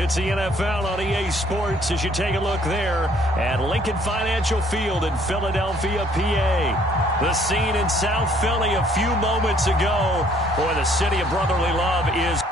It's the NFL on EA Sports as you take a look there at Lincoln Financial Field in Philadelphia, PA. The scene in South Philly a few moments ago. Boy, the city of brotherly love is...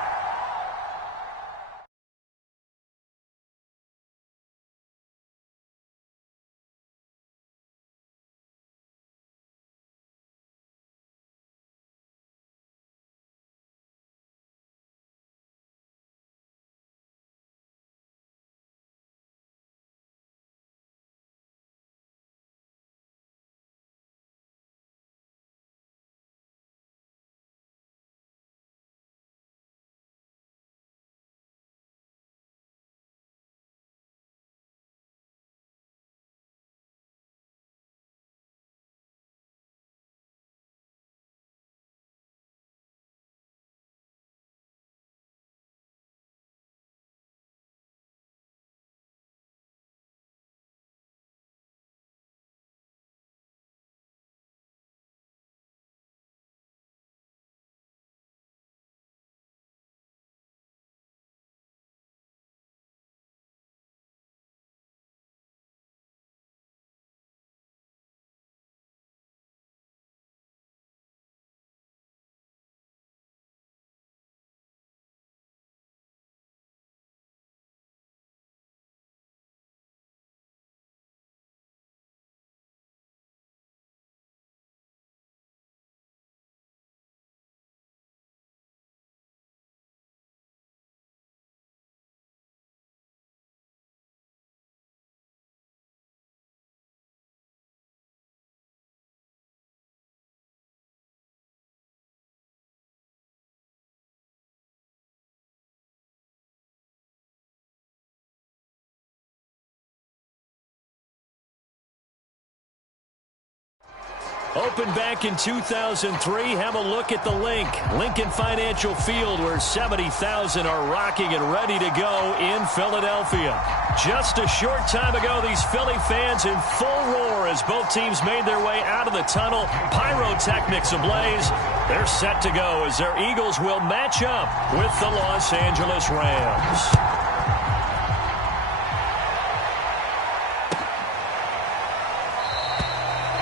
Opened back in 2003. Have a look at the link. Lincoln Financial Field, where 70,000 are rocking and ready to go in Philadelphia. Just a short time ago, these Philly fans in full roar as both teams made their way out of the tunnel. Pyrotechnics ablaze. They're set to go as their Eagles will match up with the Los Angeles Rams.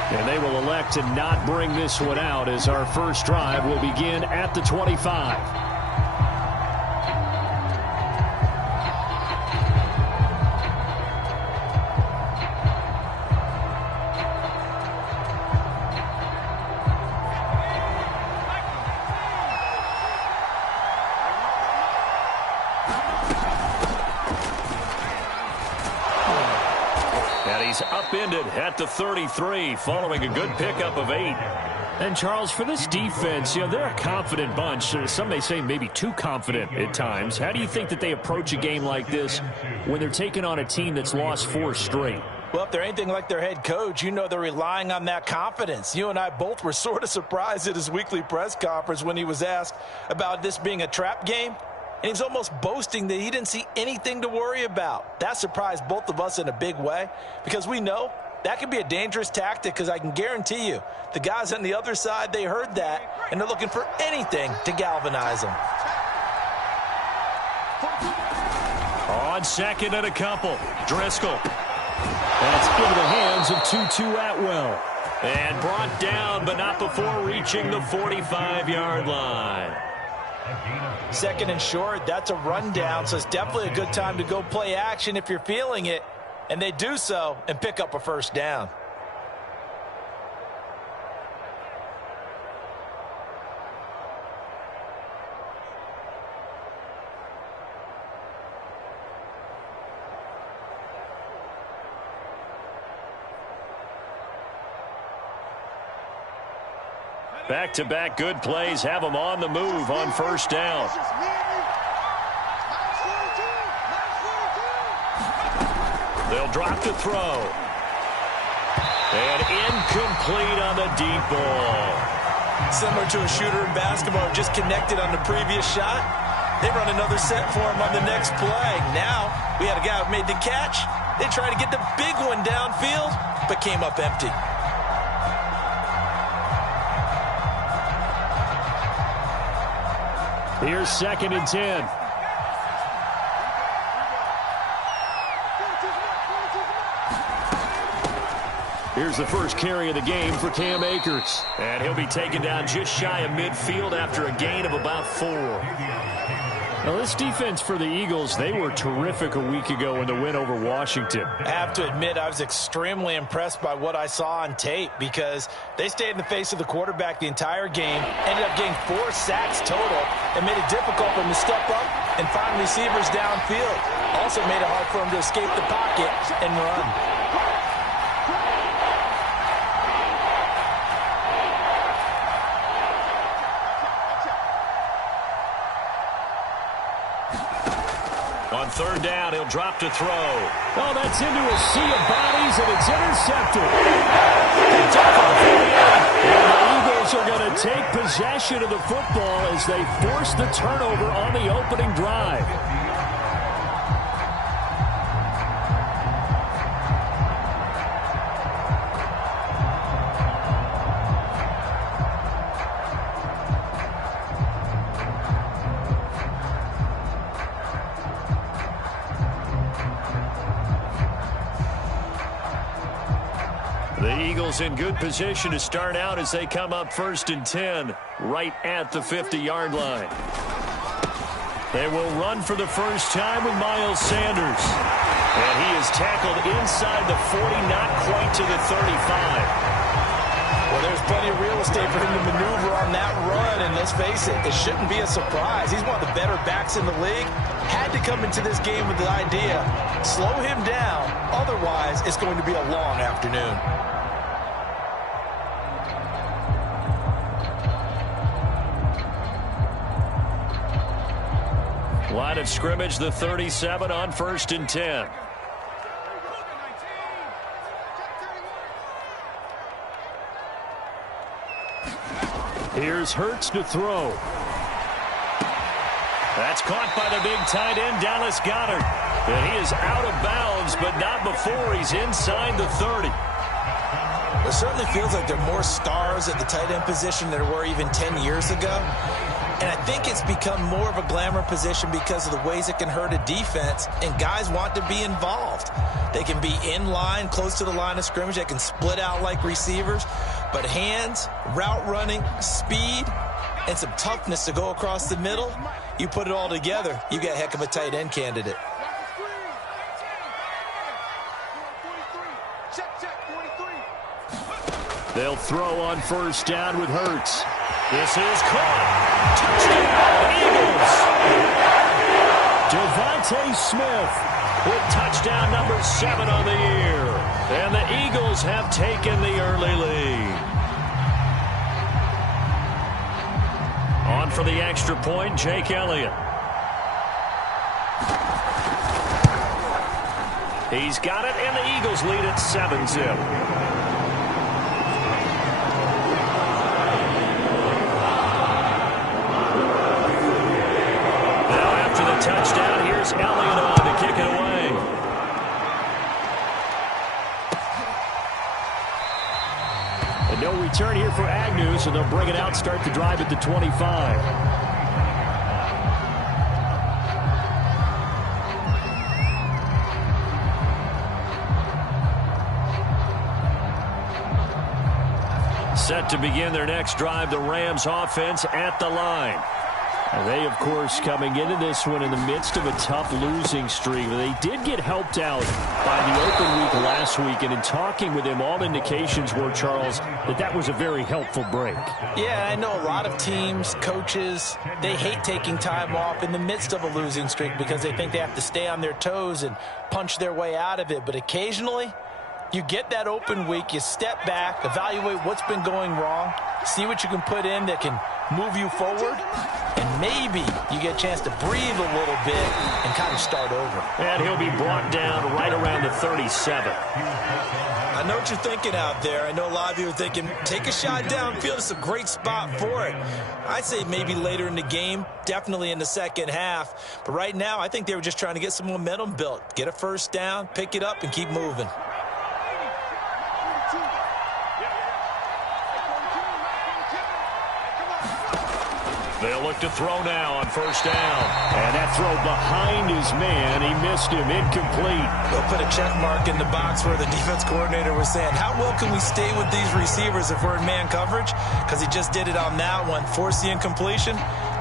And they will elect to not bring this one out as our first drive will begin at the 25. Upended at the 33 following a good pickup of 8. And Charles, for this defense, they're a confident bunch. Some may say maybe too confident at times. How do you think that they approach a game like this when they're taking on a team that's lost 4 straight? Well, if they're anything like their head coach, they're relying on that confidence. You and I both were sort of surprised at his weekly press conference when he was asked about this being a trap game. And he was almost boasting that he didn't see anything to worry about. That surprised both of us in a big way because we know that can be a dangerous tactic because I can guarantee you the guys on the other side, they heard that, and they're looking for anything to galvanize them. On second and a couple, Driscoll. That's into the hands of Tutu Atwell. And brought down, but not before reaching the 45-yard line. Second and short, that's a rundown, so it's definitely a good time to go play action if you're feeling it. And they do so and pick up a first down. Back-to-back good plays have them on the move on first down. They'll drop the throw. And incomplete on the deep ball. Similar to a shooter in basketball, just connected on the previous shot. They run another set for him on the next play. Now, we had a guy who made the catch. They tried to get the big one downfield, but came up empty. Here's second and 10. Here's the first carry of the game for Cam Akers. And he'll be taken down just shy of midfield after a gain of about 4. Now, this defense for the Eagles, they were terrific a week ago in the win over Washington. I have to admit, I was extremely impressed by what I saw on tape because they stayed in the face of the quarterback the entire game, ended up getting 4 sacks total, and made it difficult for him to step up and find receivers downfield. Also made it hard for him to escape the pocket and run. On third down, he'll drop to throw. Oh, that's into a sea of bodies, and it's intercepted. And the Eagles are going to take possession of the football as they force the turnover on the opening drive. The Eagles in good position to start out as they come up 1st and 10, right at the 50-yard line. They will run for the first time with Miles Sanders. And he is tackled inside the 40, not quite to the 35. Well, there's plenty of real estate for him to maneuver on that run, and let's face it, it shouldn't be a surprise. He's one of the better backs in the league. Had to come into this game with the idea, slow him down, otherwise it's going to be a long afternoon. Line of scrimmage, the 37 on 1st and 10. Here's Hurts to throw. That's caught by the big tight end, Dallas Goedert. And he is out of bounds, but not before he's inside the 30. It certainly feels like there are more stars at the tight end position than there were even 10 years ago. And I think it's become more of a glamour position because of the ways it can hurt a defense, and guys want to be involved. They can be in line, close to the line of scrimmage. They can split out like receivers. But hands, route running, speed, and some toughness to go across the middle, you put it all together, you got a heck of a tight end candidate. They'll throw on 1st down with Hurts. This is caught. Touchdown, Eagles. Devontae Smith with touchdown number 7 on the year. And the Eagles have taken the early lead. On for the extra point, Jake Elliott. He's got it, and the Eagles lead at 7-zip. Touchdown. Here's Elliott on to kick it away. And no return here for Agnew, so they'll bring it out, start the drive at the 25. Set to begin their next drive, the Rams offense at the line. They, of course, coming into this one in the midst of a tough losing streak. They did get helped out by the open week last week, and in talking with him, all indications were, Charles, that was a very helpful break. Yeah, I know a lot of teams, coaches, they hate taking time off in the midst of a losing streak because they think they have to stay on their toes and punch their way out of it. But occasionally, you get that open week, you step back, evaluate what's been going wrong, see what you can put in that can move you forward, and maybe you get a chance to breathe a little bit and kind of start over. And he'll be brought down right around the 37. I know what you're thinking out there. I know a lot of you are thinking, take a shot downfield. It's a great spot for it. I'd say maybe later in the game, definitely in the second half. But right now, I think they were just trying to get some momentum built. Get a first down, pick it up, and keep moving. They'll look to throw now on first down. And that throw behind his man. He missed him. Incomplete. They'll put a check mark in the box where the defense coordinator was saying, how well can we stay with these receivers if we're in man coverage? Because he just did it on that one. Forced the incompletion.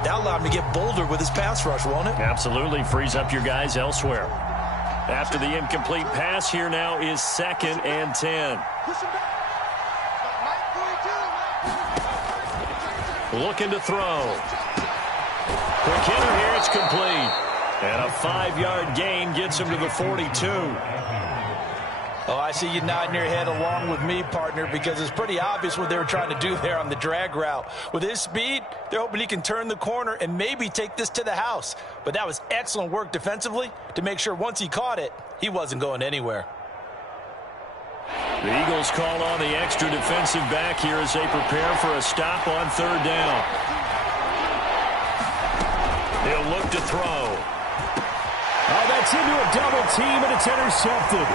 That allowed him to get bolder with his pass rush, won't it? Absolutely. Frees up your guys elsewhere. After the incomplete pass, here now is 2nd and 10. Looking to throw. Quick hitter here, it's complete. And a 5-yard gain gets him to the 42. Oh, I see you nodding your head along with me, partner, because it's pretty obvious what they were trying to do there on the drag route. With his speed, they're hoping he can turn the corner and maybe take this to the house. But that was excellent work defensively to make sure once he caught it, he wasn't going anywhere. The Eagles call on the extra defensive back here as they prepare for a stop on 3rd down. They'll look to throw. Oh, that's into a double team, and it's intercepted.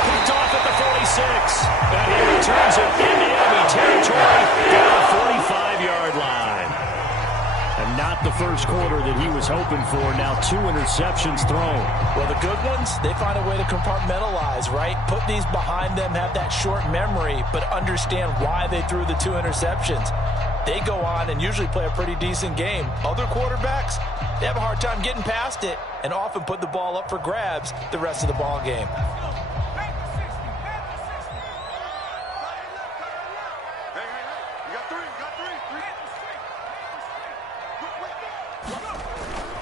Picked off at the 46. And he returns it into enemy territory down the 45-yard line. And not the first quarter that he was hoping for. Now 2 interceptions thrown. Well, the good ones, they find a way to compartmentalize, right? Put these behind them, have that short memory, but understand why they threw the 2 interceptions. They go on and usually play a pretty decent game. Other quarterbacks, they have a hard time getting past it and often put the ball up for grabs the rest of the ball game.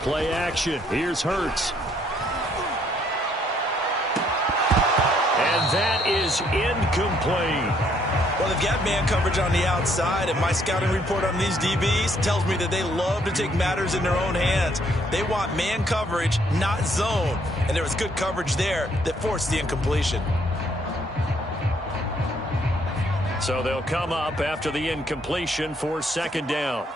Play action. Here's Hurts. And that is incomplete. Well, they've got man coverage on the outside, and my scouting report on these DBs tells me that they love to take matters in their own hands. They want man coverage, not zone. And there was good coverage there that forced the incompletion. So they'll come up after the incompletion for 2nd down.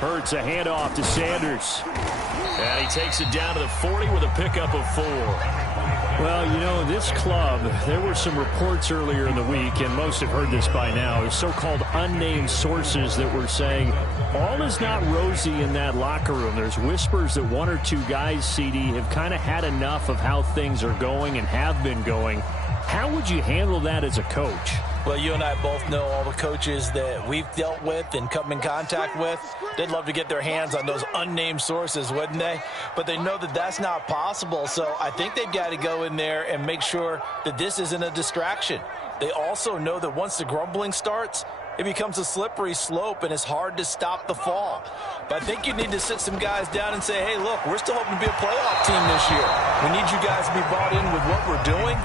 Hurts a handoff to Sanders. And he takes it down to the 40 with a pickup of 4. Well, you know, this club, there were some reports earlier in the week, and most have heard this by now, so-called unnamed sources that were saying all is not rosy in that locker room. There's whispers that 1 or 2 guys, CD, have kind of had enough of how things are going and have been going. How would you handle that as a coach? Well, you and I both know all the coaches that we've dealt with and come in contact with. They'd love to get their hands on those unnamed sources, wouldn't they? But they know that that's not possible, so I think they've got to go in there and make sure that this isn't a distraction. They also know that once the grumbling starts, it becomes a slippery slope, and it's hard to stop the fall. But I think you need to sit some guys down and say, hey, look, we're still hoping to be a playoff team this year. We need you guys to be bought in with what we're doing.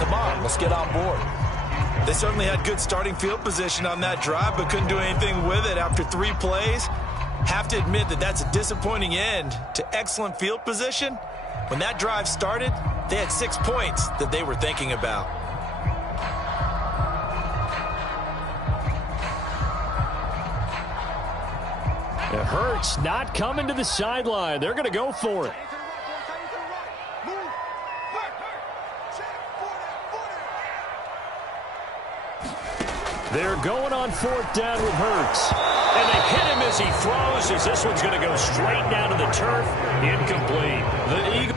Come on, let's get on board. They certainly had good starting field position on that drive, but couldn't do anything with it after 3 plays. Have to admit that that's a disappointing end to excellent field position. When that drive started, they had 6 points that they were thinking about. It hurts not coming to the sideline. They're going to go for it. They're going on 4th down with Hurts. And they hit him as he throws, as this one's going to go straight down to the turf. Incomplete. The Eagles.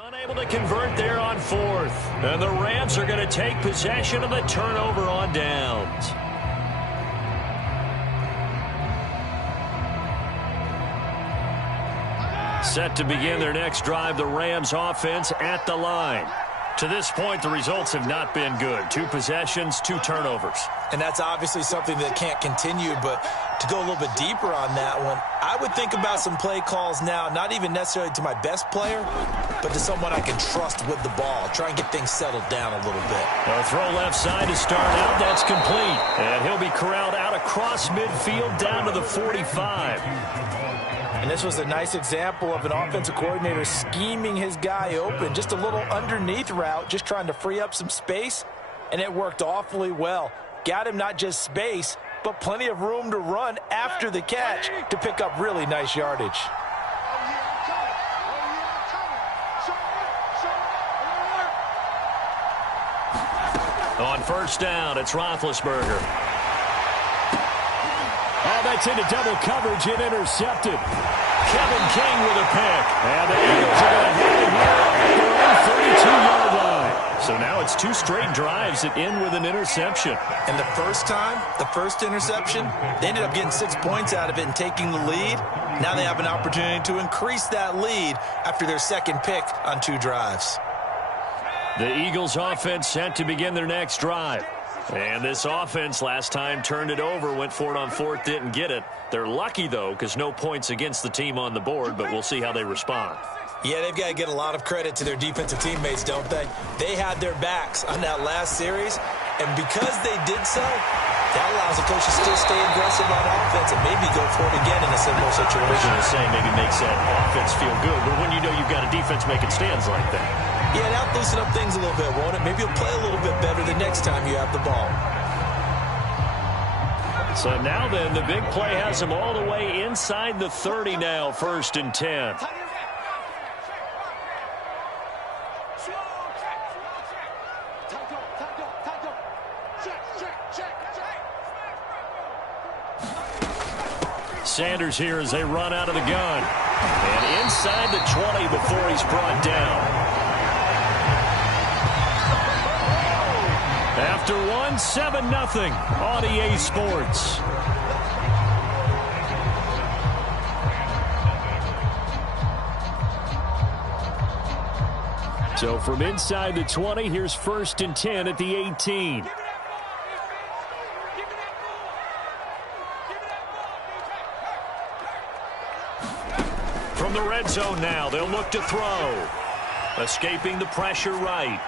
Unable to convert there on 4th. And the Rams are going to take possession of the turnover on downs. Set to begin their next drive, the Rams offense at the line. To this point, the results have not been good. 2 possessions, 2 turnovers. And that's obviously something that can't continue, but To go a little bit deeper on that one, I would think about some play calls now, not even necessarily to my best player, but to someone I can trust with the ball. Try and get things settled down a little bit. A throw left side to start out. That's complete. And he'll be corralled out across midfield down to the 45. And this was a nice example of an offensive coordinator scheming his guy open. Just a little underneath route, just trying to free up some space, and it worked awfully well. Got him not just space, but plenty of room to run after the catch to pick up really nice yardage. On first down, it's Roethlisberger. Oh, that's into double coverage and intercepted. Kevin King with a pick. And the Eagles are going to have it here at their own 32-yard line. So now it's 2 straight drives that end with an interception. And the first time, the first interception, they ended up getting 6 points out of it and taking the lead. Now they have an opportunity to increase that lead after their second pick on 2 drives. The Eagles offense set to begin their next drive. And this offense last time turned it over, went for it on 4th, didn't get it. They're lucky, though, because no points against the team on the board, but we'll see how they respond. Yeah, they've got to get a lot of credit to their defensive teammates, don't they? They had their backs on that last series, and because they did so, that allows the coach to still stay aggressive on offense and maybe go for it again in a similar situation. I was going to say maybe makes that offense feel good, but when you know you've got a defense making stands like that. Yeah, that'll loosen up things a little bit, won't it? Maybe you'll play a little bit better the next time you have the ball. So now then, the big play has them all the way inside the 30 now, 1st and 10. Sanders here as they run out of the gun. And inside the 20 before he's brought down. After one, 7-0 on EA Sports. So from inside the 20, here's 1st and 10 at the 18. From the red zone now, they'll look to throw. Escaping the pressure right.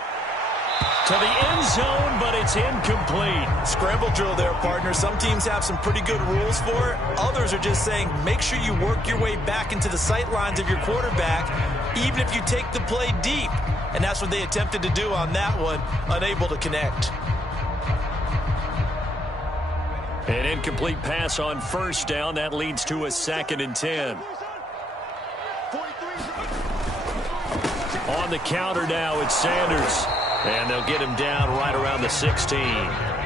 To the end zone, but it's incomplete. Scramble drill there, partner. Some teams have some pretty good rules for it. Others are just saying make sure you work your way back into the sight lines of your quarterback, even if you take the play deep. And that's what they attempted to do on that one, unable to connect. An incomplete pass on 1st down. That leads to a 2nd and 10. On the counter now, it's Sanders. And they'll get him down right around the 16.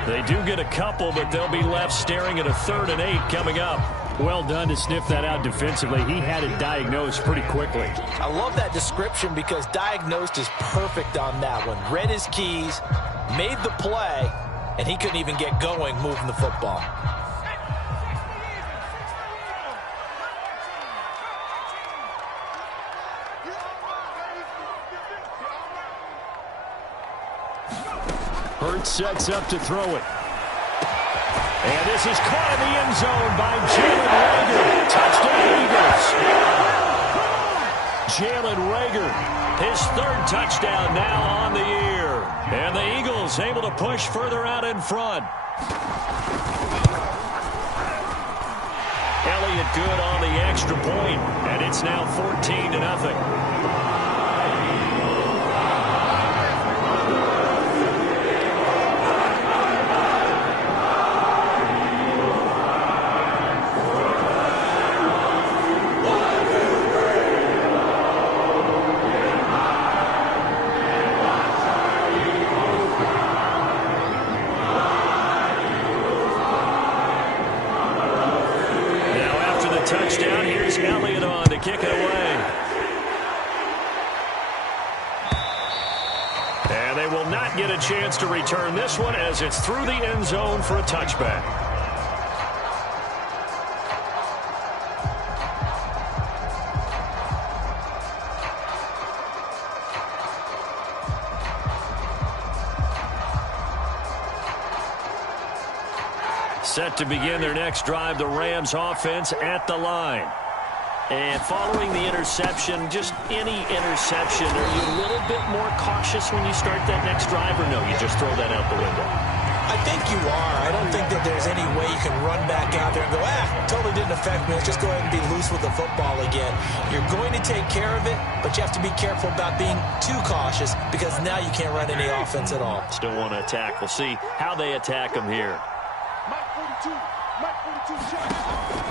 They do get a couple, but they'll be left staring at a 3rd and 8 coming up. Well done to sniff that out defensively. He had it diagnosed pretty quickly. I love that description because diagnosed is perfect on that one. Read his keys, made the play, and he couldn't even get going moving the football. Hurts sets up to throw it. And this is caught in the end zone by Jalen Reagor. Touchdown, Eagles. Jalen Reagor, his 3rd touchdown now on the year. And the Eagles able to push further out in front. Elliott good on the extra point, and it's now 14-0. Touchdown. Here's Elliott on to kick it away. And they will not get a chance to return this one as it's through the end zone for a touchback. Set to begin their next drive, the Rams offense at the line. And following the interception, just any interception, are you a little bit more cautious when you start that next drive, or no, you just throw that out the window? I think you are. I don't think that there's any way you can run back out there and go, totally didn't affect me. Let's just go ahead and be loose with the football again. You're going to take care of it, but you have to be careful about being too cautious because now you can't run any offense at all. Still want to attack. We'll see how they attack them here.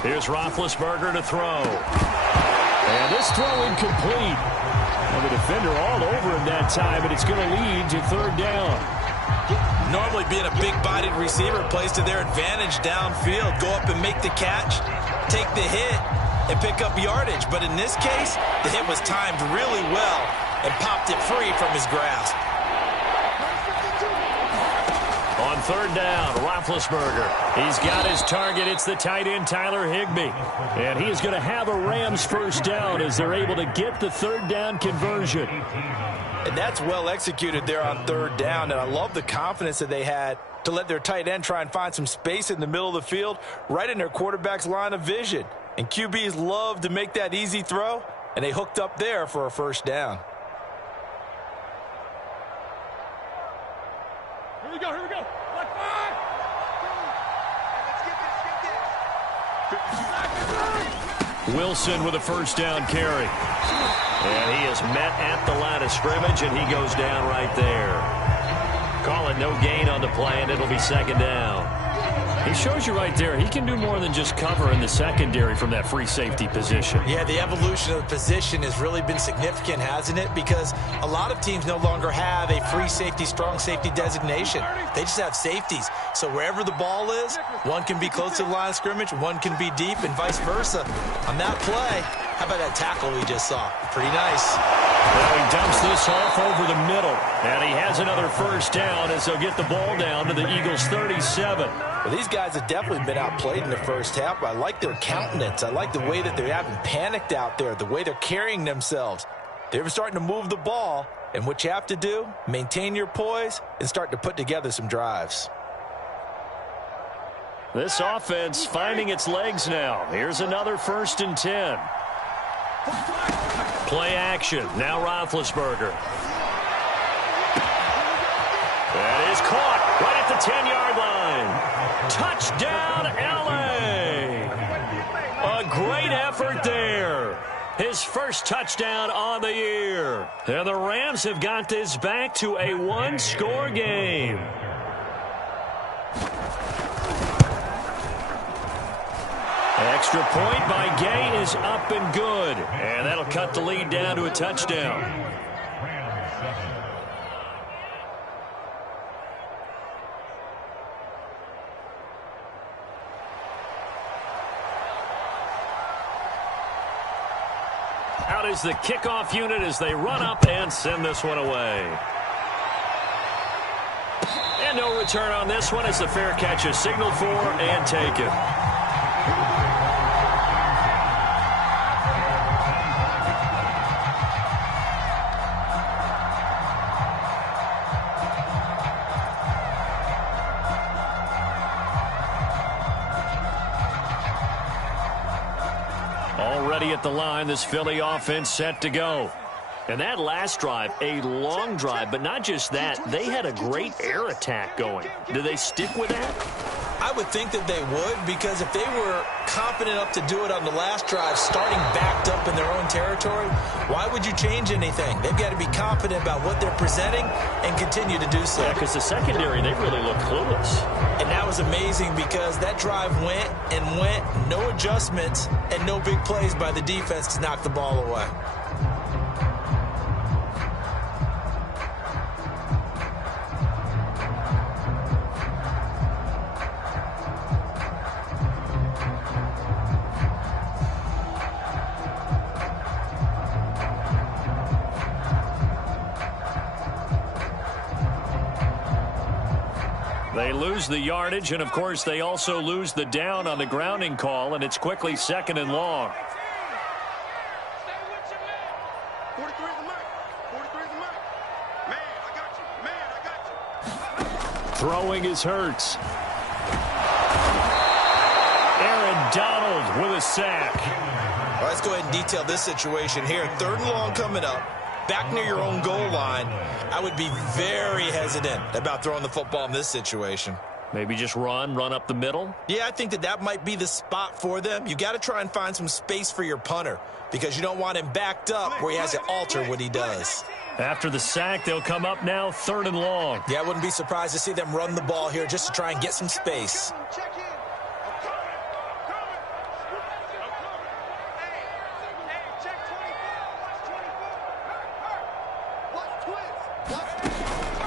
Here's Roethlisberger to throw. And this throw incomplete. And the defender all over him that time, and it's going to lead to third down. Normally being a big-bodied receiver plays to their advantage downfield. Go up and make the catch, take the hit, and pick up yardage. But in this case, the hit was timed really well and popped it free from his grasp. On third down, Roethlisberger. He's got his target. It's the tight end, Tyler Higbee. And he is going to have a Rams first down as they're able to get the third down conversion. And that's well executed there on third down. And I love the confidence that they had to let their tight end try and find some space in the middle of the field, right in their quarterback's line of vision. And QBs love to make that easy throw, and they hooked up there for a first down. Here we go, here we go. Like five. Let's get this. Wilson with a first down carry. And he is met at the line of scrimmage, and he goes down right there. Call it no gain on the play, and it'll be second down. He shows you right there, he can do more than just cover in the secondary from that free safety position. Yeah, the evolution of the position has really been significant, hasn't it? Because a lot of teams no longer have a free safety, strong safety designation. They just have safeties. So wherever the ball is, one can be close to the line of scrimmage, one can be deep, and vice versa. On that play, how about that tackle we just saw? Pretty nice. Well, he dumps this off over the middle. And he has another first down as they'll get the ball down to the Eagles' 37. Well, these guys have definitely been outplayed in the first half. I like their countenance. I like the way that they haven't panicked out there, the way they're carrying themselves. They're starting to move the ball. And what you have to do, maintain your poise and start to put together some drives. This offense finding its legs now. Here's another 1st and 10. Play action. Now Roethlisberger. That is caught right at the 10-yard line. Touchdown, L.A. A great effort there. His first touchdown on the year. And the Rams have got this back to a one-score game. Extra point by Gay is up and good. And that'll cut the lead down to a touchdown. Out is the kickoff unit as they run up and send this one away. And no return on this one as the fair catch is signaled for and taken. Already at the line, this Philly offense set to go. And that last drive, a long drive, but not just that, they had a great air attack going. Do they stick with that? I would think that they would, because if they were confident enough to do it on the last drive, starting backed up in their own territory, why would you change anything? They've got to be confident about what they're presenting and continue to do so. Yeah, because the secondary, they really look clueless. And that was amazing because that drive went and went, no adjustments, and no big plays by the defense to knock the ball away. They lose the yardage, and, of course, they also lose the down on the grounding call, and it's quickly 2nd and long. Throwing is Hurts. McDonald with a sack. Well, let's go ahead and detail this situation here. 3rd and long coming up. Back near your own goal line. I would be very hesitant about throwing the football in this situation. Maybe just run up the middle? Yeah, I think that might be the spot for them. You got to try and find some space for your punter because you don't want him backed up where he has to alter what he does. After the sack, they'll come up now 3rd and long. Yeah, I wouldn't be surprised to see them run the ball here just to try and get some space.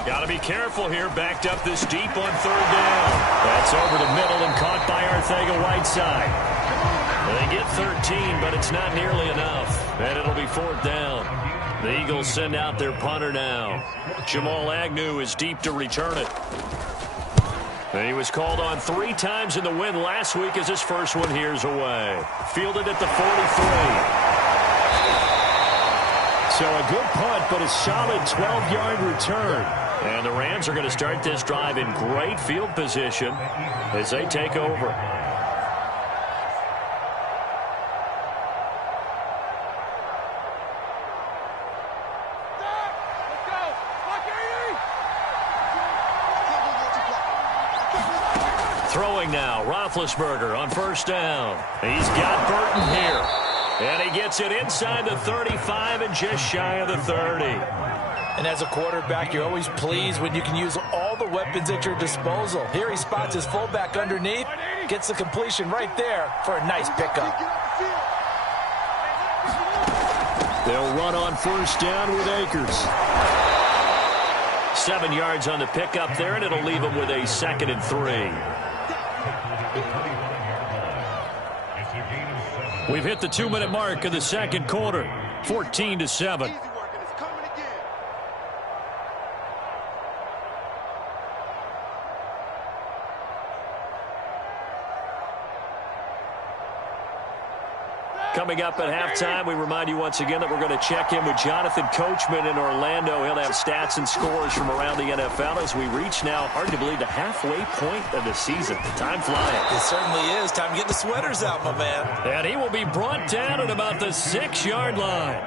Got to be careful here. Backed up this deep on 3rd down. That's over the middle and caught by Arcega-Whiteside. They get 13, but it's not nearly enough. And it'll be 4th down. The Eagles send out their punter now. Jamal Agnew is deep to return it. And he was called on 3 times in the win last week as his first one here's away. Fielded at the 43. So a good punt, but a solid 12-yard return. And the Rams are going to start this drive in great field position as they take over. Throwing now, Roethlisberger on 1st down. He's got Burton here. And he gets it inside the 35 and just shy of the 30. And as a quarterback, you're always pleased when you can use all the weapons at your disposal. Here he spots his fullback underneath, gets the completion right there for a nice pickup. They'll run on 1st down with Akers. 7 yards on the pickup there, and it'll leave him with a 2nd and 3. We've hit the 2-minute mark of the 2nd quarter. 14-7. Coming up at halftime, we remind you once again that we're going to check in with Jonathan Coachman in Orlando. He'll have stats and scores from around the NFL as we reach now, hard to believe, the halfway point of the season. Time flying. It certainly is. Time to get the sweaters out, my man. And he will be brought down at about the 6-yard line.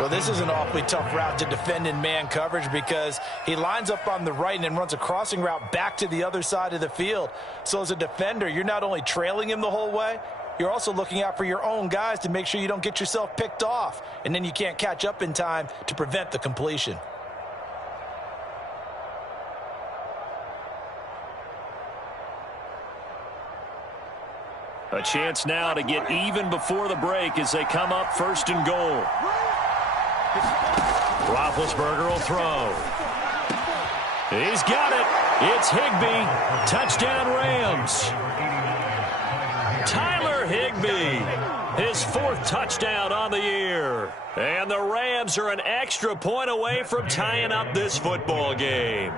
Well, this is an awfully tough route to defend in man coverage because he lines up on the right and then runs a crossing route back to the other side of the field. So as a defender, you're not only trailing him the whole way, you're also looking out for your own guys to make sure you don't get yourself picked off. And then you can't catch up in time to prevent the completion. A chance now to get even before the break as they come up 1st and goal. Roethlisberger will throw. He's got it. It's Higbee. Touchdown Rams. Tyler Higbee, his 4th touchdown on the year. And the Rams are an extra point away from tying up this football game.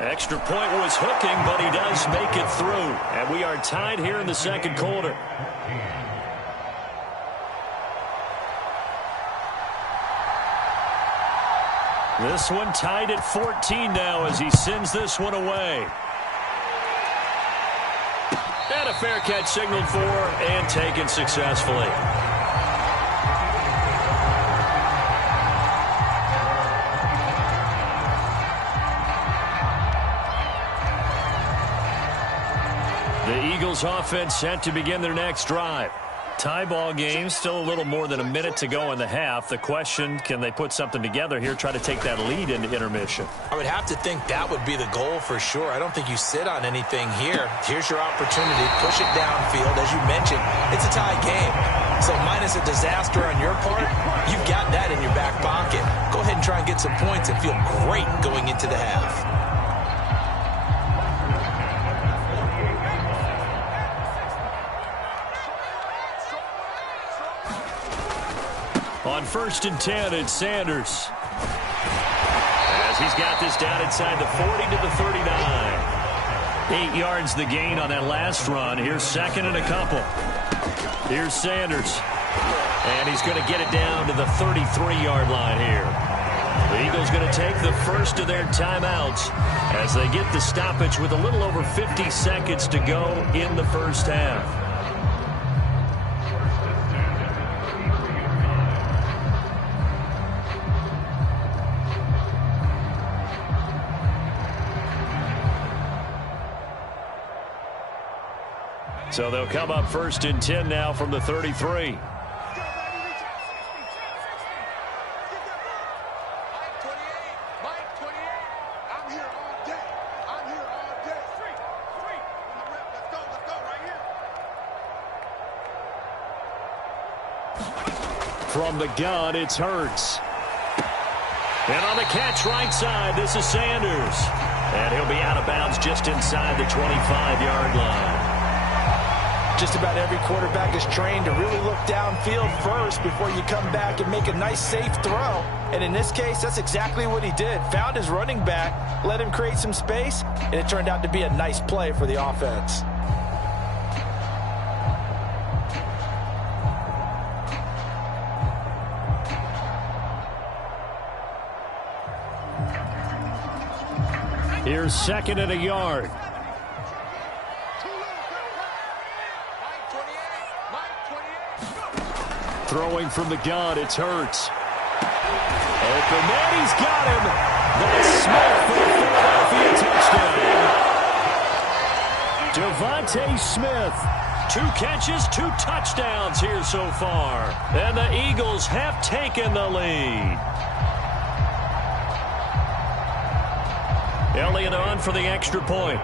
Extra point was hooking, but he does make it through. And we are tied here in the 2nd quarter. This one tied at 14 now as he sends this one away. And a fair catch signaled for and taken successfully. The Eagles offense set to begin their next drive. Tie ball game, still a little more than a minute to go in the half. The question, can they put something together here, try to take that lead into intermission? I would have to think that would be the goal for sure. I don't think you sit on anything here. Here's your opportunity. Push it downfield. As you mentioned, it's a tie game. So minus a disaster on your part, you've got that in your back pocket. Go ahead and try and get some points and feel great going into the half. On 1st and 10, it's Sanders. As he's got this down inside the 40 to the 39. 8 yards the gain on that last run. Here's 2nd and a couple. Here's Sanders. And he's going to get it down to the 33-yard line here. The Eagles going to take the first of their timeouts as they get the stoppage with a little over 50 seconds to go in the first half. So they'll come up 1st and 10 now from the 33. From the gun, it's Hurts. And on the catch right side, this is Sanders. And he'll be out of bounds just inside the 25-yard line. Just about every quarterback is trained to really look downfield first before you come back and make a nice, safe throw. And in this case, that's exactly what he did. Found his running back, let him create some space, and it turned out to be a nice play for the offense. Here's 2nd and a yard. Throwing from the gun, it's Hurts. Open man, he's got him. That's Smith for the Philadelphia touchdown. Devontae Smith, 2 catches, 2 touchdowns here so far. And the Eagles have taken the lead. Elliott on for the extra point.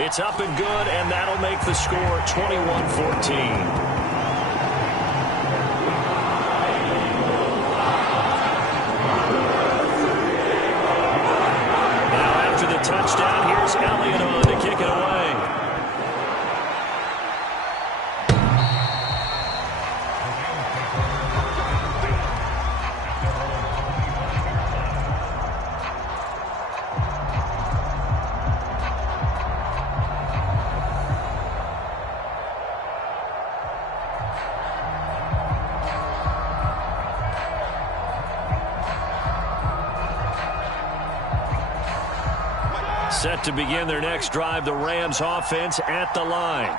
It's up and good, and that'll make the score 21-14. Touchdown. Here's Elliott on to kick it away. Set to begin their next drive, the Rams offense at the line.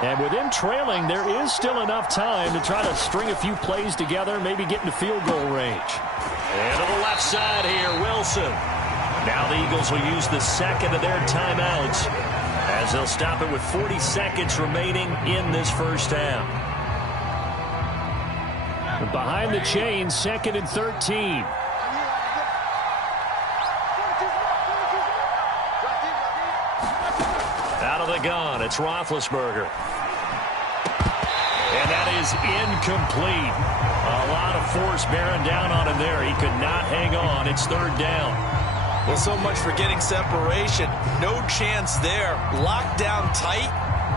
And with them trailing, there is still enough time to try to string a few plays together, maybe get into field goal range. And to the left side here, Wilson. Now the Eagles will use the second of their timeouts as they'll stop it with 40 seconds remaining in this first half. Behind the chain, 2nd and 13. Gun. It's Roethlisberger. And that is incomplete. A lot of force bearing down on him there. He could not hang on. It's 3rd down. Well, so much for getting separation. No chance there. Locked down tight,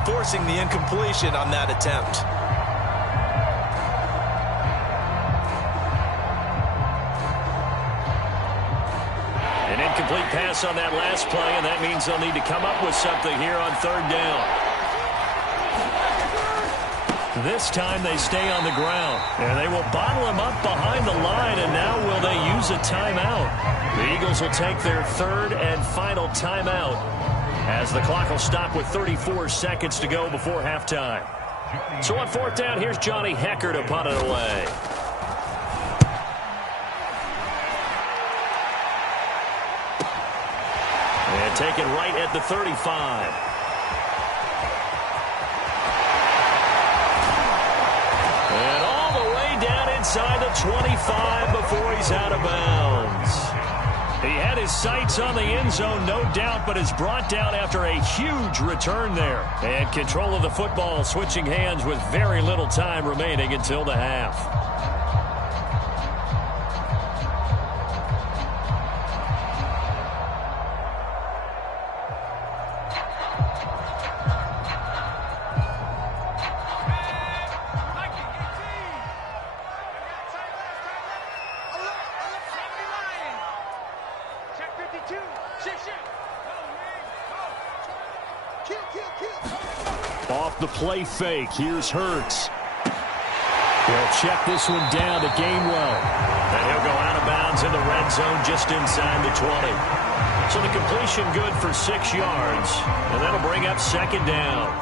forcing the incompletion on that attempt. Complete pass on that last play, and that means they'll need to come up with something here on 3rd down. This time they stay on the ground, and they will bottle him up behind the line, and now will they use a timeout? The Eagles will take their 3rd and final timeout as the clock will stop with 34 seconds to go before halftime. So on 4th down, here's Johnny Hecker to punt it away. And taken right at the 35. And all the way down inside the 25 before he's out of bounds. He had his sights on the end zone, no doubt, but is brought down after a huge return there. And control of the football switching hands with very little time remaining until the half. Off the play fake, here's Hurts. We'll check this one down to Gainwell. And he'll go out of bounds in the red zone just inside the 20. So the completion good for 6 yards, and that'll bring up second down.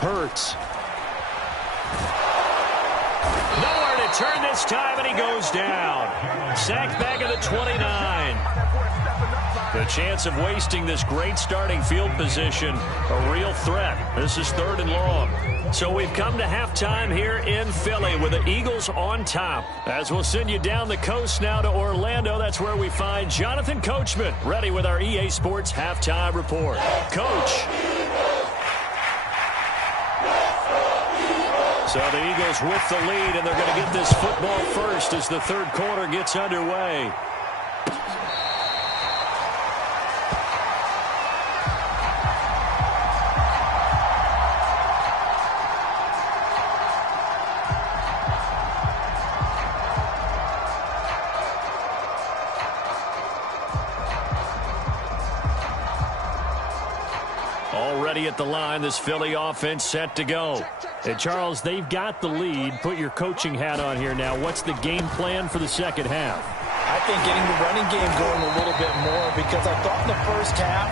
Hurts. Nowhere to turn this time, and he goes down. Sacked back at the 29. The chance of wasting this great starting field position, a real threat. This is 3rd and long. So we've come to halftime here in Philly with the Eagles on top. As we'll send you down the coast now to Orlando, that's where we find Jonathan Coachman, ready with our EA Sports halftime report. Coach. So the Eagles with the lead, and they're going to get this football first as the 3rd quarter gets underway. Already at the line, this Philly offense set to go. And Charles, they've got the lead. Put your coaching hat on here now. What's the game plan for the second half? I think getting the running game going a little bit more, because I thought in the first half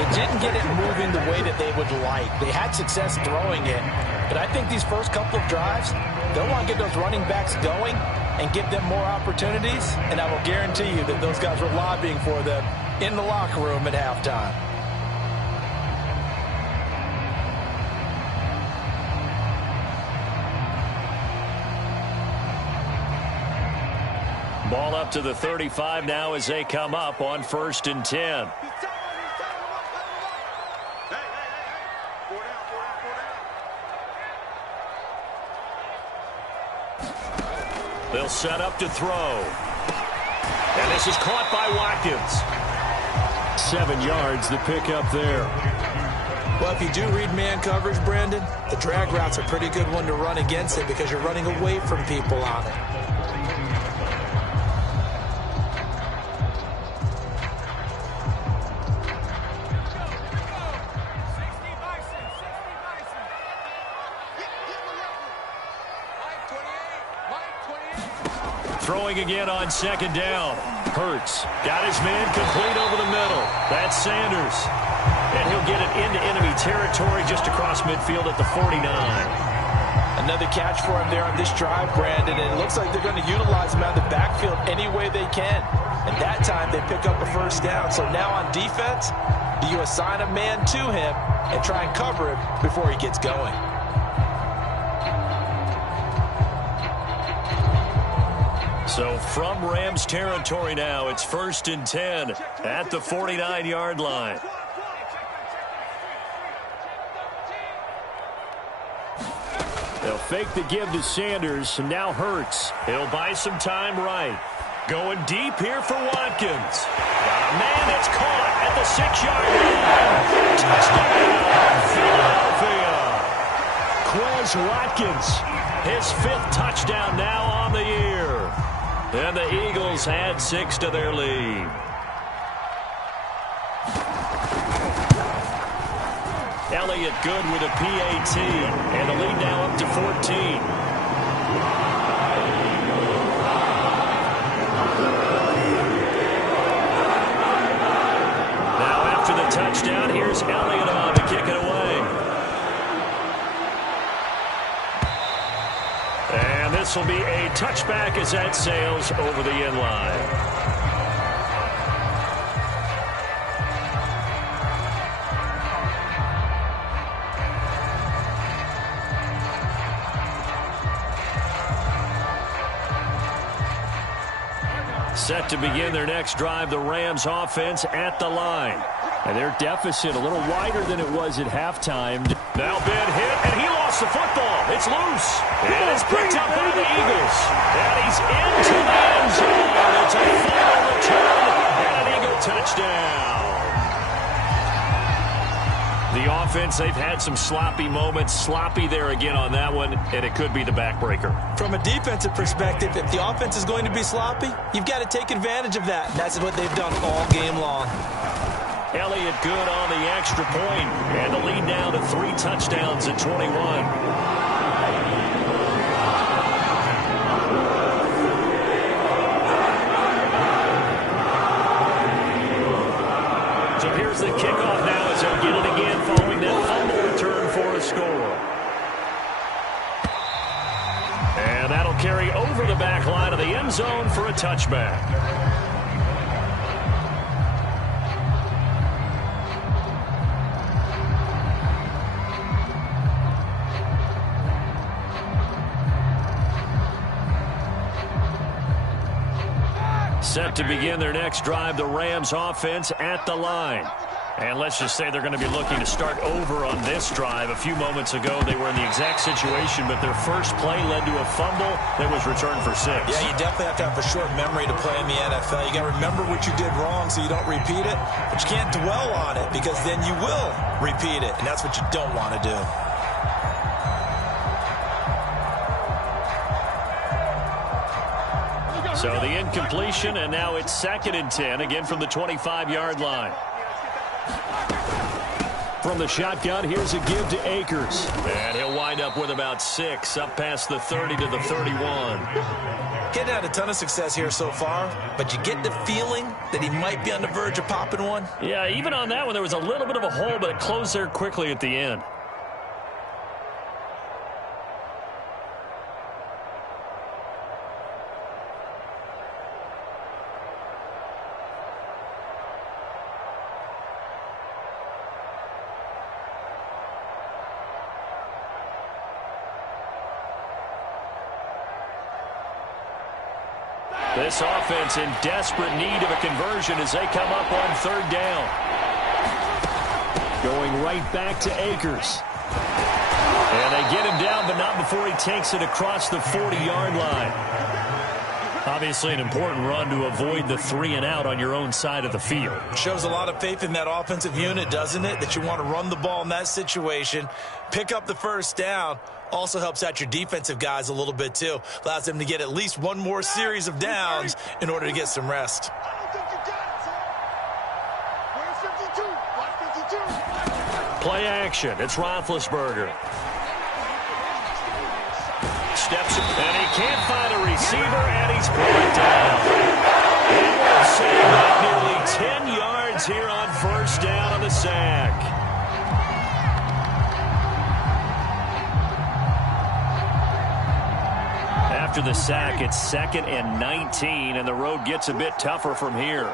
they didn't get it moving the way that they would like. They had success throwing it, but I think these first couple of drives, they'll want to get those running backs going and give them more opportunities, and I will guarantee you that those guys were lobbying for them in the locker room at halftime. Ball up to the 35 now as they come up on 1st and 10. They'll set up to throw. And this is caught by Watkins. 7 yards, the pickup there. Well, if you do read man coverage, Brandon, the drag route's a pretty good one to run against it because you're running away from people on it. Throwing again on 2nd down. Hurts. Got his man complete over the middle. That's Sanders. And he'll get it into enemy territory just across midfield at the 49. Another catch for him there on this drive, Brandon. And it looks like they're going to utilize him out of the backfield any way they can. And that time they pick up a 1st down. So now on defense, do you assign a man to him and try and cover him before he gets going? So from Rams territory now, it's 1st and 10 at the 49-yard line. They'll fake the give to Sanders, and now Hurts. He'll buy some time right. Going deep here for Watkins. Got a man that's caught at the 6-yard line. Touchdown, Philadelphia. Quez Watkins, his 5th touchdown now on the year. And the Eagles add 6 to their lead. Elliott good with a PAT. And the lead now up to 14. Now after the touchdown, here's Elliott on to kick it away. And this will be a touchback as that sails over the end line. Set to begin their next drive, the Rams offense at the line. And their deficit a little wider than it was at halftime. Now Ben hit, and he lost lost the football. It's loose. And it's picked up by the Eagles. And he's into the end zone. It's a final return and an Eagle touchdown. The offense, they've had some sloppy moments. Sloppy there again on that one, and it could be the backbreaker. From a defensive perspective, if the offense is going to be sloppy, you've got to take advantage of that. And that's what they've done all game long. Elliott good on the extra point, and the lead now to 3 touchdowns at 21. So here's the kickoff now as they'll get it again following that fumble return for a score. And that'll carry over the back line of the end zone for a touchback. Set to begin their next drive, the Rams offense at the line. And let's just say they're going to be looking to start over on this drive. A few moments ago, they were in the exact situation, but their first play led to a fumble that was returned for 6. Yeah, you definitely have to have a short memory to play in the NFL. You got to remember what you did wrong so you don't repeat it, but you can't dwell on it because then you will repeat it, and that's what you don't want to do. So the incompletion, and now it's 2nd and 10, again from the 25-yard line. From the shotgun, here's a give to Akers. And he'll wind up with about 6, up past the 30 to the 31. Getting had a ton of success here so far, but you get the feeling that he might be on the verge of popping one. Yeah, even on that one, there was a little bit of a hole, but it closed there quickly at the end. This offense in desperate need of a conversion as they come up on 3rd down. Going right back to Akers. And they get him down, but not before he takes it across the 40-yard line. Obviously an important run to avoid the 3 and out on your own side of the field. Shows a lot of faith in that offensive unit, doesn't it? That you want to run the ball in that situation, pick up the 1st down. Also helps out your defensive guys a little bit, too. Allows them to get at least one more series of downs in order to get some rest. Play action. It's Roethlisberger. Steps in, and he can't find a receiver, and he's brought down. He will save up nearly 10 yards here on 1st down on the sack. After the sack, it's 2nd and 19, and the road gets a bit tougher from here.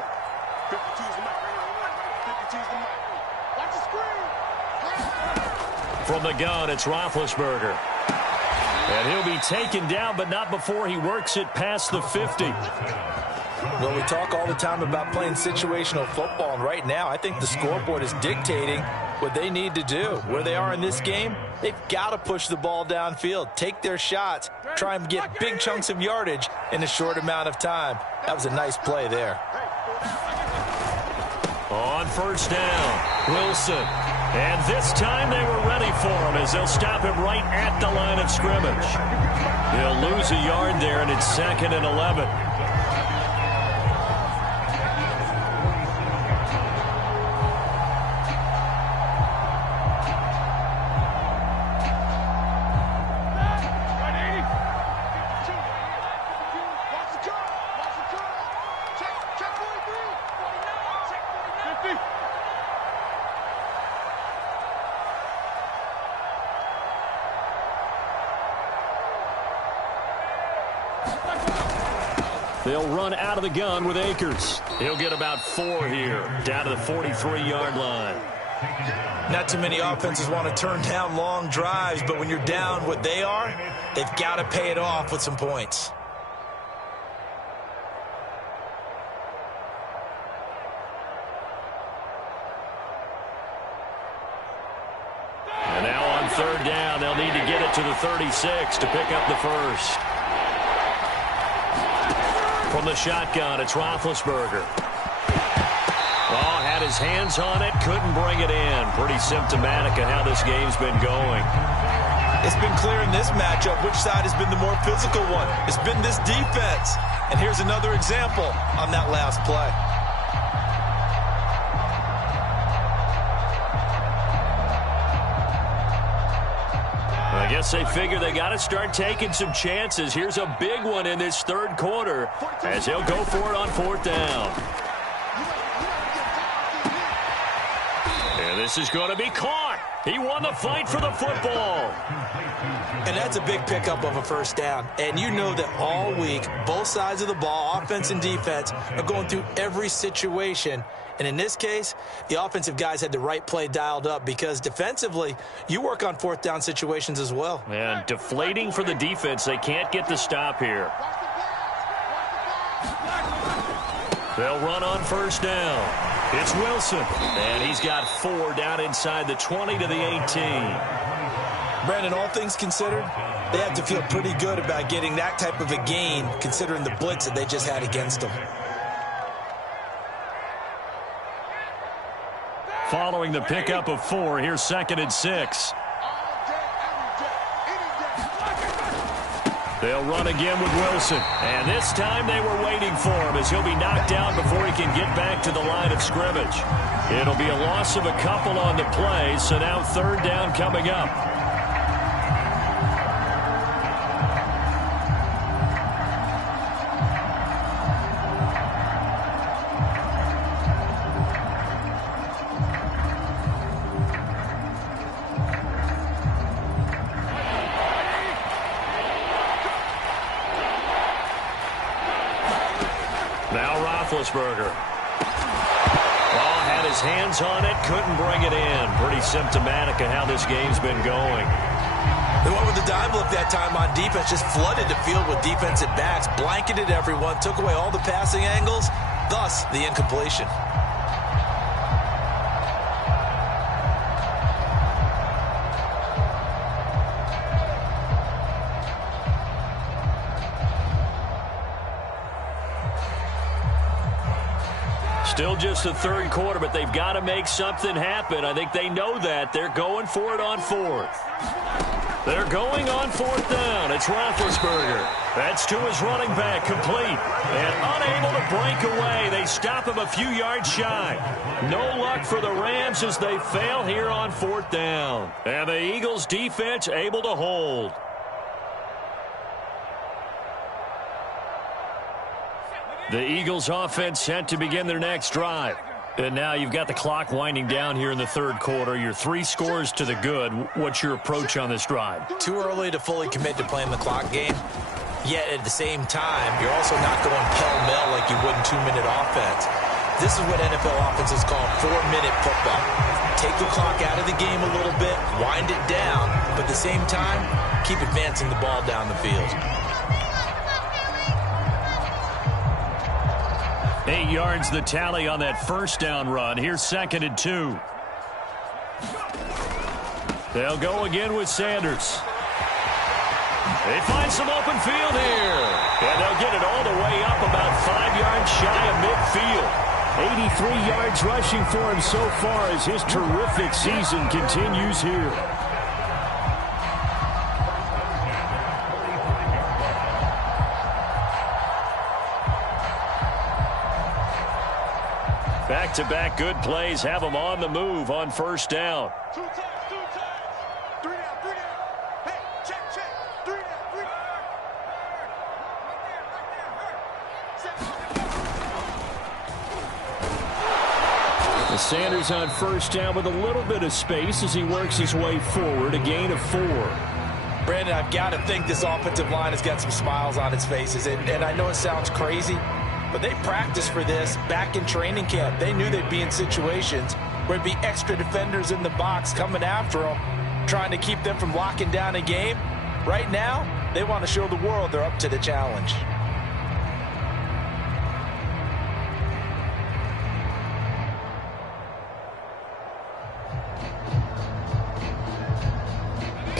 From the gun, it's Roethlisberger. And he'll be taken down, but not before he works it past the 50. Well, we talk all the time about playing situational football, and right now I think the scoreboard is dictating what they need to do. Where they are in this game, they've got to push the ball downfield, take their shots, try and get big chunks of yardage in a short amount of time. That was a nice play there. On 1st down, Wilson. And this time they were ready for him as they'll stop him right at the line of scrimmage. He'll lose a yard there, and it's 2nd and 11. They'll run out of the gun with Akers. He'll get about 4 here, down to the 43-yard line. Not too many offenses want to turn down long drives, but when you're down what they are, they've got to pay it off with some points. And now on 3rd down, they'll need to get 36 to pick up the first. From the shotgun, it's Roethlisberger. Oh, had his hands on it, couldn't bring it in. Pretty symptomatic of how this game's been going. It's been clear in this matchup which side has been the more physical one. It's been this defense. And here's another example on that last play. I guess they figure they got to start taking some chances. Here's a big one in this third quarter as he'll go for it on fourth down. And this is going to be caught. He won the fight for the football. And that's a big pickup of a first down. And you know that all week, both sides of the ball, offense and defense, are going through every situation. And in this case, the offensive guys had the right play dialed up because defensively, you work on fourth down situations as well. And deflating for the defense. They can't get the stop here. They'll run on first down. It's Wilson. And he's got 4 down inside the 20 to the 18. Brandon, all things considered, they have to feel pretty good about getting that type of a gain considering the blitz that they just had against them. Following the pickup of 4, here's 2nd and 6. They'll run again with Wilson. And this time they were waiting for him as he'll be knocked down before he can get back to the line of scrimmage. It'll be a loss of a couple on the play, so now third down coming up. Now Roethlisberger. Ball had his hands on it, couldn't bring it in. Pretty symptomatic of how this game's been going. They went with the dime look that time on defense, just flooded the field with defensive backs, blanketed everyone, took away all the passing angles, thus the incompletion. Still just the third quarter, but they've got to make something happen. I think they know that. They're going for it on fourth. They're going on fourth down. It's Roethlisberger. That's to his running back, complete. And unable to break away. They stop him a few yards shy. No luck for the Rams as they fail here on fourth down. And the Eagles' defense able to hold. The Eagles offense set to begin their next drive. And now you've got the clock winding down here in the third quarter. You're 3 scores to the good. What's your approach on this drive? Too early to fully commit to playing the clock game. Yet at the same time, you're also not going pell-mell like you would in 2-minute offense. This is what NFL offenses call 4-minute football. Take the clock out of the game a little bit, wind it down, but at the same time, keep advancing the ball down the field. 8 yards the tally on that first down run. Here's 2nd and 2. They'll go again with Sanders. They find some open field here. And they'll get it all the way up about 5 yards shy of midfield. 83 yards rushing for him so far as his terrific season continues here. Back-to-back good plays have them on the move on first down. 2 times, 2 times. 3 down, 3 down. Hey, check. 3 down, 3 down. Right there. Sanders on first down with a little bit of space as he works his way forward. A gain of 4. Brandon, I've got to think this offensive line has got some smiles on its faces. And I know it sounds crazy, but they practiced for this back in training camp. They knew they'd be in situations where it'd be extra defenders in the box coming after them, trying to keep them from locking down a game. Right now, they want to show the world they're up to the challenge.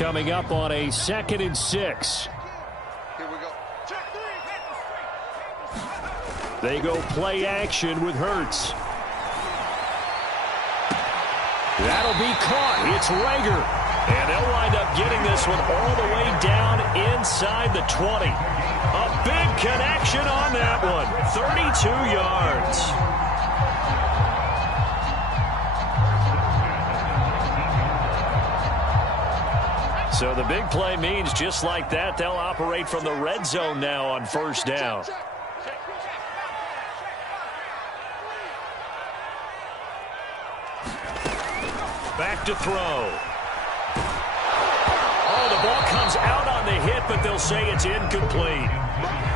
coming up on a 2nd and 6. Here we go. Check three. They go play action with Hurts. That'll be caught. It's Rager. And they'll wind up getting this one all the way down inside the 20. A big connection on that one. 32 yards. So the big play means just like that, they'll operate from the red zone now on 1st down. Back to throw. Oh, the ball comes out on the hit, but they'll say it's incomplete.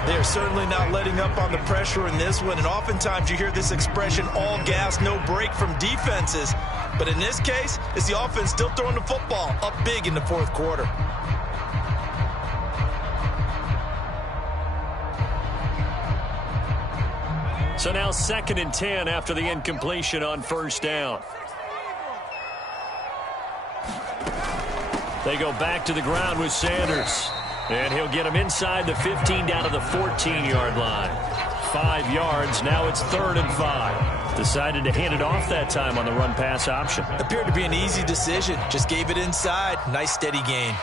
They're certainly not letting up on the pressure in this one, and oftentimes you hear this expression, all gas, no break from defenses. But in this case, it's the offense still throwing the football up big in the 4th quarter. So now 2nd and 10 after the incompletion on 1st down. They go back to the ground with Sanders. And he'll get him inside the 15 down to the 14-yard line. 5 yards. Now it's 3rd and 5. Decided to hand it off that time on the run-pass option. Appeared to be an easy decision. Just gave it inside. Nice steady gain.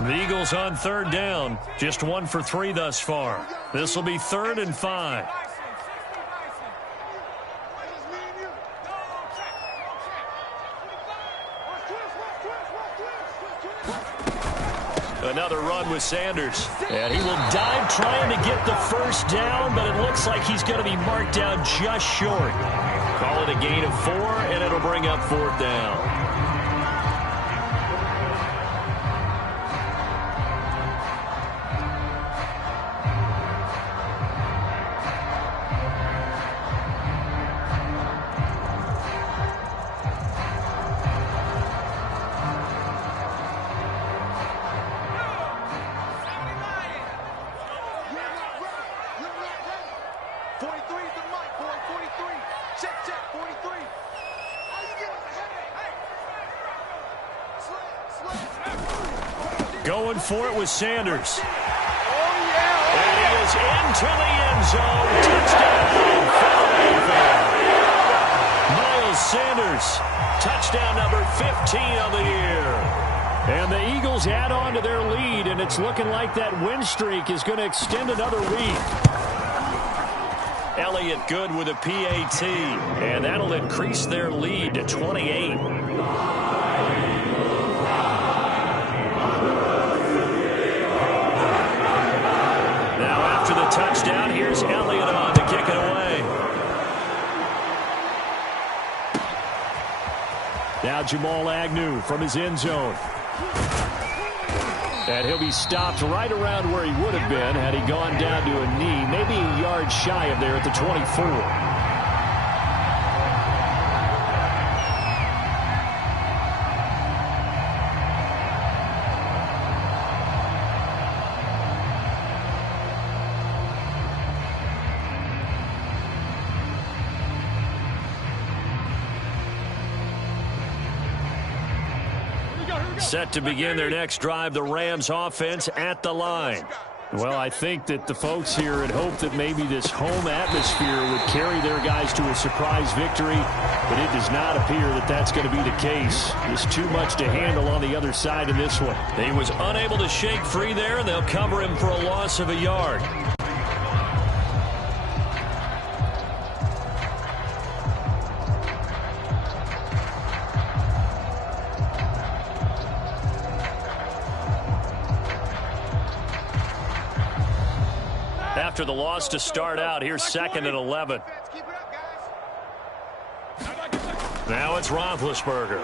The Eagles on 3rd down. Just 1 for 3 thus far. This will be 3rd and 5. Another run with Sanders. And he will dive trying to get the 1st down, but it looks like he's going to be marked down just short. Call it a gain of 4, and it'll bring up 4th down. Going for it with Sanders. And he is into the end zone. Touchdown, Philadelphia. Miles Sanders, touchdown number 15 on the year. And the Eagles add on to their lead, and it's looking like that win streak is going to extend another week. Elliott good with a PAT, and that'll increase their lead to 28. Touchdown. Here's Elliott on to kick it away. Now Jamal Agnew from his end zone. And he'll be stopped right around where he would have been had he gone down to a knee, maybe a yard shy of there at the 24. Set to begin their next drive, the Rams offense at the line. Well, I think that the folks here had hoped that maybe this home atmosphere would carry their guys to a surprise victory, but it does not appear that that's going to be the case. There's too much to handle on the other side in this one. He was unable to shake free there, and they'll cover him for a loss of a yard. After the loss to start out, here's 2nd and 11. Now it's Roethlisberger.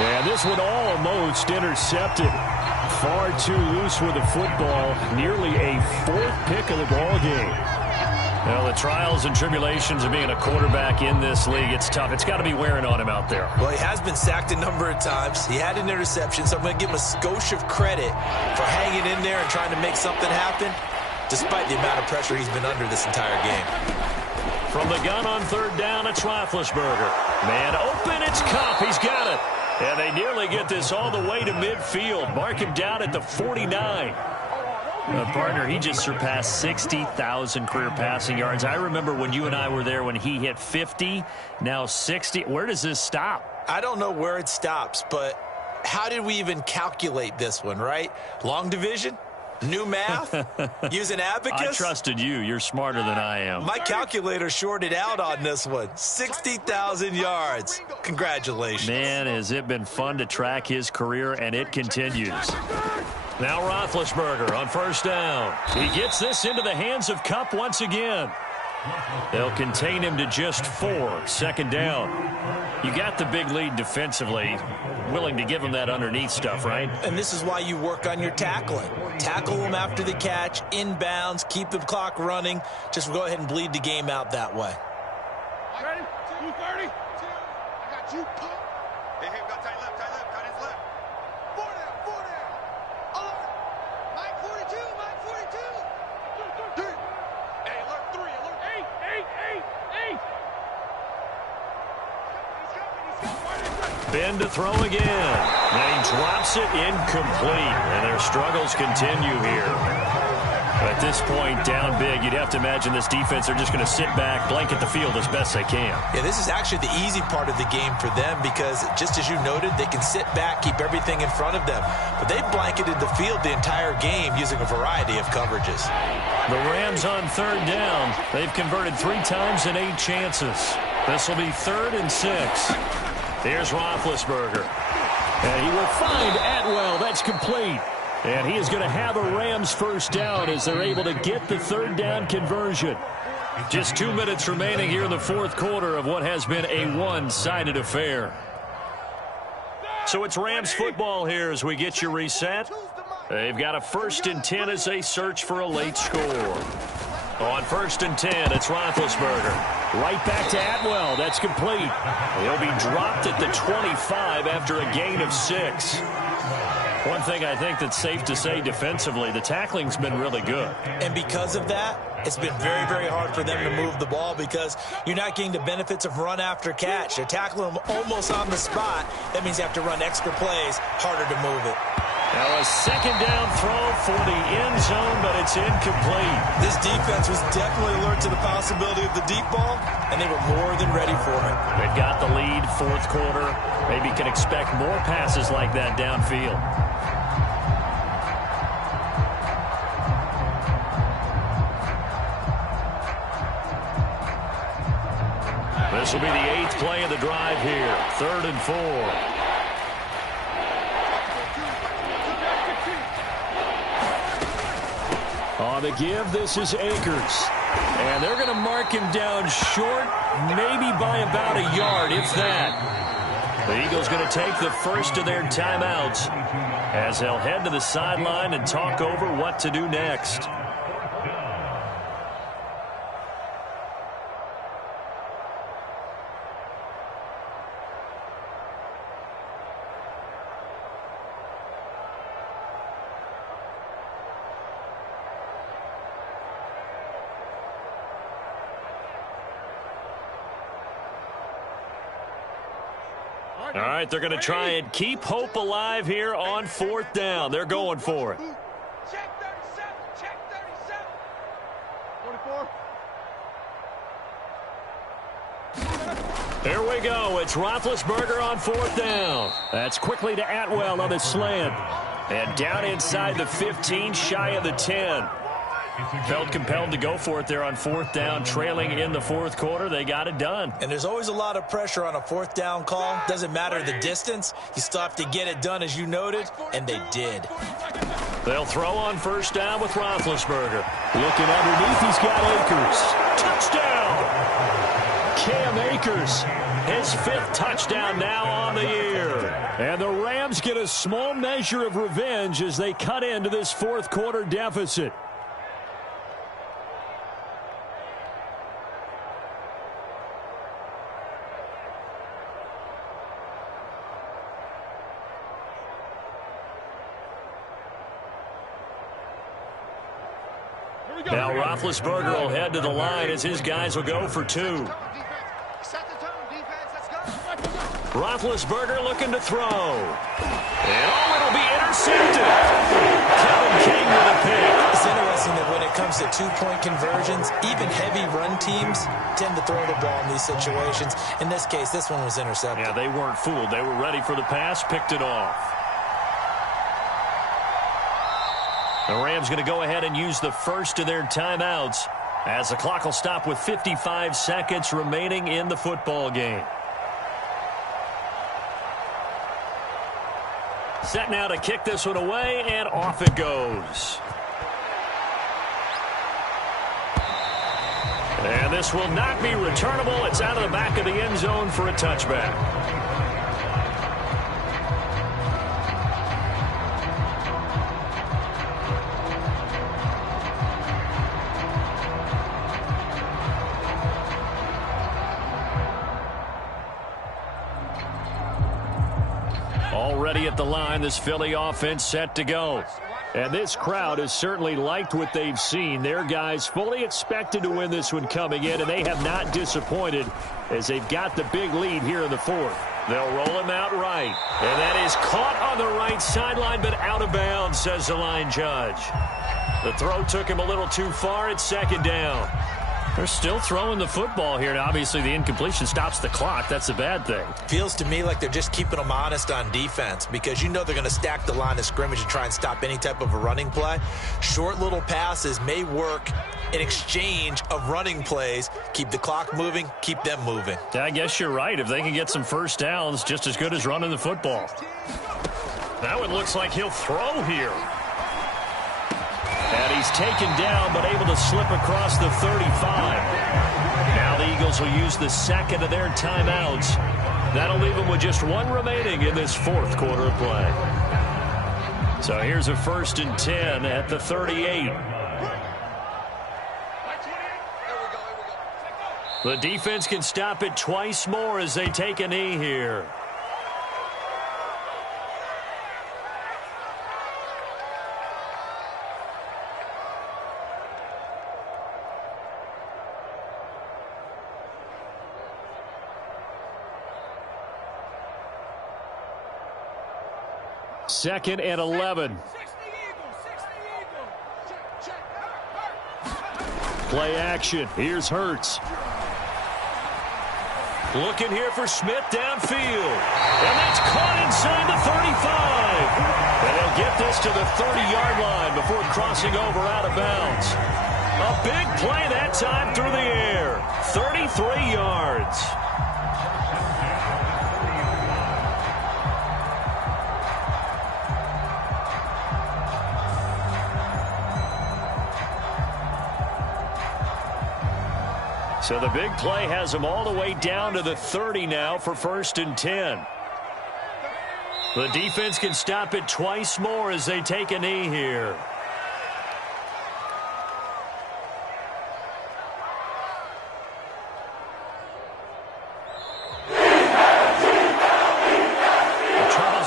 And this one almost intercepted. Far too loose with the football. Nearly a 4th pick of the ball game. Well, the trials and tribulations of being a quarterback in this league, it's tough. It's got to be wearing on him out there. Well, he has been sacked a number of times. He had an interception, so I'm going to give him a skosh of credit for hanging in there and trying to make something happen, despite the amount of pressure he's been under this entire game. From the gun on third down, it's Roethlisberger. Man open, it's Kupp. He's got it. And they nearly get this all the way to midfield. Mark him down at the 49. Partner, he just surpassed 60,000 career passing yards. I remember when you and I were there when he hit 50, now 60. Where does this stop? I don't know where it stops, but how did we even calculate this one, right? Long division? New math? Using abacus? I trusted you. You're smarter than I am. My calculator shorted out on this one. 60,000 yards. Congratulations. Man, has it been fun to track his career, and it continues. Now Roethlisberger on first down. He gets this into the hands of Kupp once again. They'll contain him to just 4. Second down. You got the big lead defensively. Willing to give him that underneath stuff, right? And this is why you work on your tackling. Tackle them after the catch, inbounds, keep the clock running. Just go ahead and bleed the game out that way. Ready? 230. I got you. Hey, we got tight left, tight his left. 4 down. Alert. Mike 42, Mike 42. Hey, alert 3, alert 8. Ben to throw again. And he drops it incomplete. And their struggles continue here. At this point, down big, you'd have to imagine this defense, they're just going to sit back, blanket the field as best they can. Yeah, this is actually the easy part of the game for them because, just as you noted, they can sit back, keep everything in front of them. But they've blanketed the field the entire game using a variety of coverages. The Rams on third down. They've converted 3 times in 8 chances. This will be 3rd and 6. Here's Roethlisberger. And he will find Atwell. That's complete. And he is going to have a Rams first down as they're able to get the third down conversion. Just 2 minutes remaining here in the fourth quarter of what has been a one-sided affair. So it's Rams football here as we get you reset. They've got a 1st and 10 as they search for a late score. On 1st and 10, it's Roethlisberger. Right back to Atwell. That's complete. He'll be dropped at the 25 after a gain of 6. One thing I think that's safe to say defensively, the tackling's been really good. And because of that, it's been very, very hard for them to move the ball because you're not getting the benefits of run after catch. They're tackling them almost on the spot. That means you have to run extra plays, harder to move it. Now a second down throw for the end zone, but it's incomplete. This defense was definitely alert to the possibility of the deep ball, and they were more than ready for it. They've got the lead, fourth quarter. Maybe can expect more passes like that downfield. This will be the 8th play of the drive here. 3rd and 4. On the give, this is Akers. And they're going to mark him down short, maybe by about a yard, if that. The Eagles going to take the first of their timeouts as they'll head to the sideline and talk over what to do next. All right, they're going to try and keep hope alive here on 4th down. They're going for it. Check 37, check 37. 44. Here we go. It's Roethlisberger on 4th down. That's quickly to Atwell on the slant. And down inside the 15, shy of the 10. Felt compelled to go for it there on 4th down, trailing in the fourth quarter. They got it done. And there's always a lot of pressure on a 4th down call. Doesn't matter the distance. You still have to get it done, as you noted, and they did. They'll throw on 1st down with Roethlisberger. Looking underneath, he's got Akers. Touchdown! Cam Akers, his 5th touchdown now on the year. And the Rams get a small measure of revenge as they cut into this fourth quarter deficit. Now Roethlisberger will head to the line as his guys will go for 2. Roethlisberger looking to throw. And it'll be intercepted. Kevin King with a pick. It's interesting that when it comes to two-point conversions, even heavy run teams tend to throw the ball in these situations. In this case, this one was intercepted. Yeah, they weren't fooled. They were ready for the pass, picked it off. The Rams going to go ahead and use the first of their timeouts as the clock will stop with 55 seconds remaining in the football game. Set now to kick this one away, and off it goes. And this will not be returnable. It's out of the back of the end zone for a touchback. Already at the line, this Philly offense set to go. And this crowd has certainly liked what they've seen. Their guys fully expected to win this one coming in, and they have not disappointed as they've got the big lead here in the fourth. They'll roll him out right. And that is caught on the right sideline, but out of bounds, says the line judge. The throw took him a little too far. It's second down. They're still throwing the football here. Now, obviously, the incompletion stops the clock. That's a bad thing. Feels to me like they're just keeping them honest on defense because you know they're going to stack the line of scrimmage and try and stop any type of a running play. Short little passes may work in exchange of running plays. Keep the clock moving, keep them moving. Yeah, I guess you're right. If they can get some first downs, just as good as running the football. That one looks like he'll throw here. And he's taken down, but able to slip across the 35. Now the Eagles will use the second of their timeouts. That'll leave them with just one remaining in this fourth quarter of play. So here's a 1st and 10 at the 38. The defense can stop it twice more as they take a knee here. Second and 11. Play action. Here's Hurts. Looking here for Smith downfield. And that's caught inside the 35. And they'll get this to the 30-yard line before crossing over out of bounds. A big play that time through the air. 33 yards. So the big play has them all the way down to the 30 now for 1st and 10. The defense can stop it twice more as they take a knee here.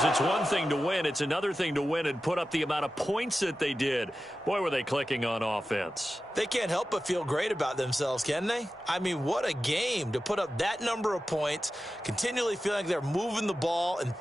It's one thing to win. It's another thing to win and put up the amount of points that they did. Boy, were they clicking on offense. They can't help but feel great about themselves, can they? I mean, what a game to put up that number of points, continually feeling like they're moving the ball and